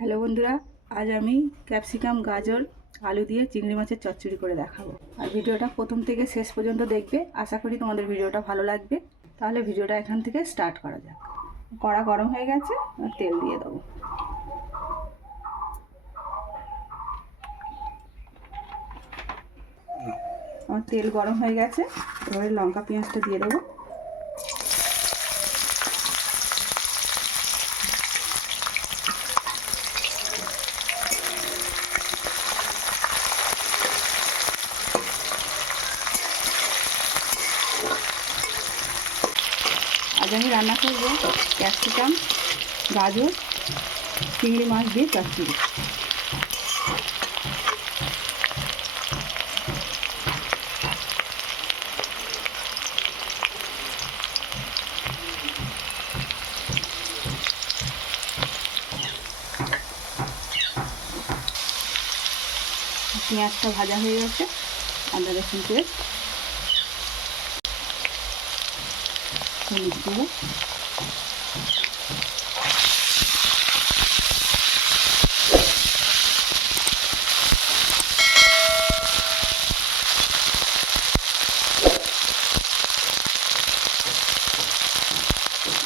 Hello বন্ধুরা, আজ আমি ক্যাপসিকাম গাজর আলু দিয়ে চিংড়ি মাছের চচ্চড়ি করে দেখাবো। আর ভিডিওটা প্রথম থেকে শেষ পর্যন্ত দেখবে। আশা করি তোমাদের ভিডিওটা ভালো লাগবে। তাহলে ভিডিওটা এখান থেকে স্টার্ট করা যাক। কড়া গরম হয়ে গেছে, তেল দিয়ে দেবো। আমার তেল গরম হয়ে গেছে, এবারে লঙ্কা পেঁয়াজটা দিয়ে দেবো। আজ আমি রান্না করব ক্যাপসিকাম গাজর চিংড়ি মাছ দিয়ে চচ্চড়ি। পেঁয়াজটা ভাজা হয়ে গেছে, আদা রসুন পেস্ট, হলুদ গুঁড়ো,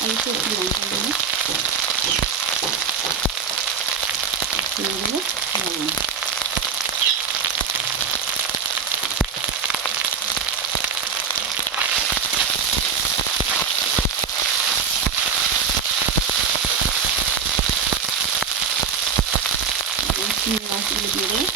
অল্প একটু লঙ্কা গুঁড়ো, লবণ। চিংড়ি মাছগুলো দিয়ে দেবো।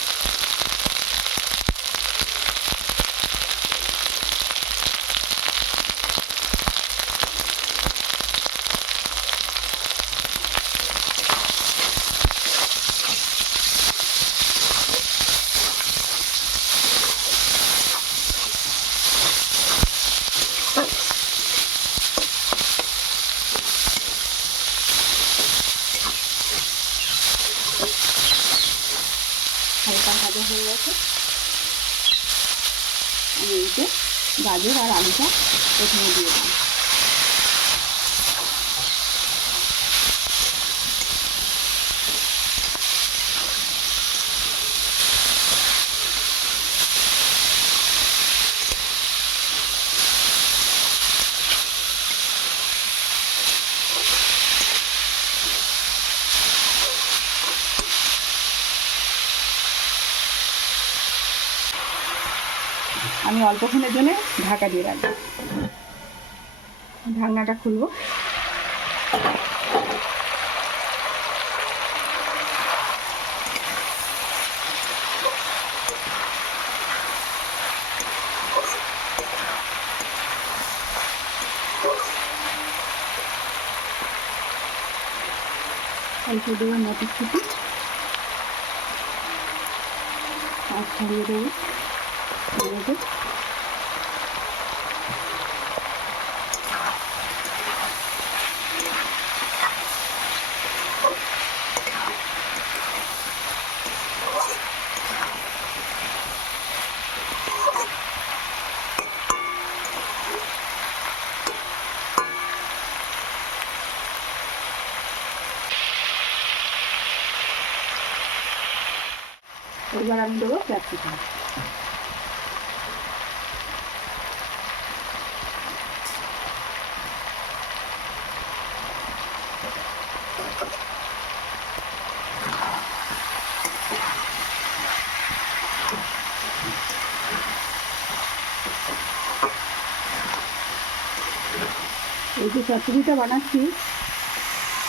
হালকা ভাজা হয়ে গেছে, আমি এইতে গাজর আর আলুটা প্রথমে দিয়ে দিই। আমি অল্পক্ষণের জন্য ঢাকা দিয়ে রাখবো। ঢাকনাটা খুলবো। অল্প দেবো মটরশুঁটি আর ছড়িয়ে দেবো টমেটো। এবার আমি দেবো ক্যাপসিকাম। এই যে চচ্চড়িটা বানাচ্ছি,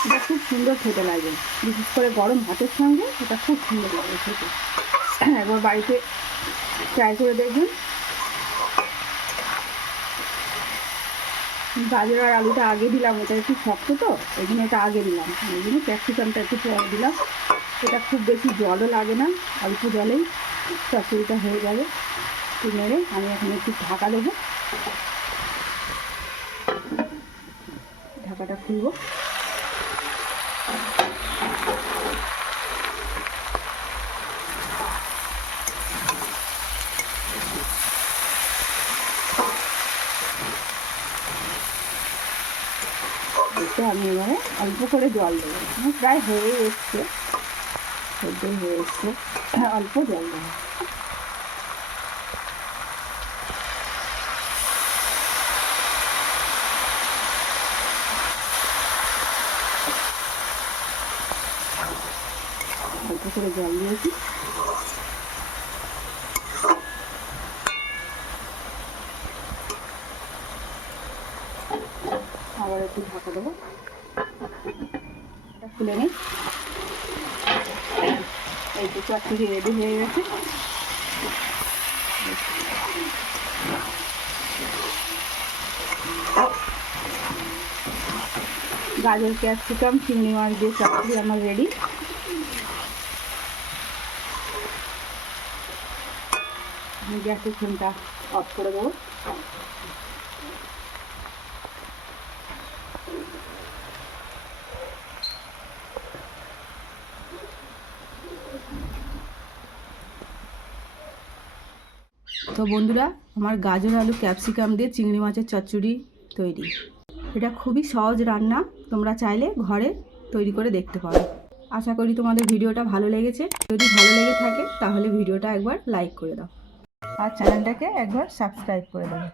এটা খুব সুন্দর খেতে লাগে। বিশেষ করে গরম ভাতের সঙ্গে এটা খুব সুন্দর লাগে খেতে। একবার বাড়িতে ট্রাই করে দেখবেন। গাজর আর আলুটা আগে দিলাম, এটা একটু শক্ত তো এই জন্য এটা আগে দিলাম। এই জন্য ক্যাপসিকামটা একটু পরে দিলাম। এটা খুব বেশি জলও লাগে না, অল্প জলেই চচ্চড়িটা হয়ে যাবে। তো নেড়ে আমি এখন একটু ঢাকা দেবো। ঢাকাটা খুলবো। এতে আমি এবারে অল্প করে জল দেবো, প্রায় হয়ে এসছে। অনেকটাই হয়ে এসছে, অল্প জল দেবো। অল্প করে জল দিয়েছি। আবার একটু ঢাকা দেবো, এটা খুলে নিই। এই তো চচ্চড়ি রেডি হয়ে গেছে। গাজর ক্যাপসিকাম চিংড়ি মাছ দিয়ে চচ্চড়ি আমার রেডি। আমি গ্যাসের ফ্লেমটা অফ করে দেবো। তো বন্ধুরা, আমার গাজর আলু ক্যাপসিকাম দিয়ে চিংড়ি মাছের চচ্চড়ি তৈরি। এটা খুবই সহজ রান্না, তোমরা চাইলে ঘরে তৈরি করে দেখতে পারো। আশা করি তোমাদের ভিডিওটা ভালো লেগেছে। যদি ভালো লেগে থাকে তাহলে ভিডিওটা একবার লাইক করে দাও আর চ্যানেলটাকে একবার সাবস্ক্রাইব করে দাও।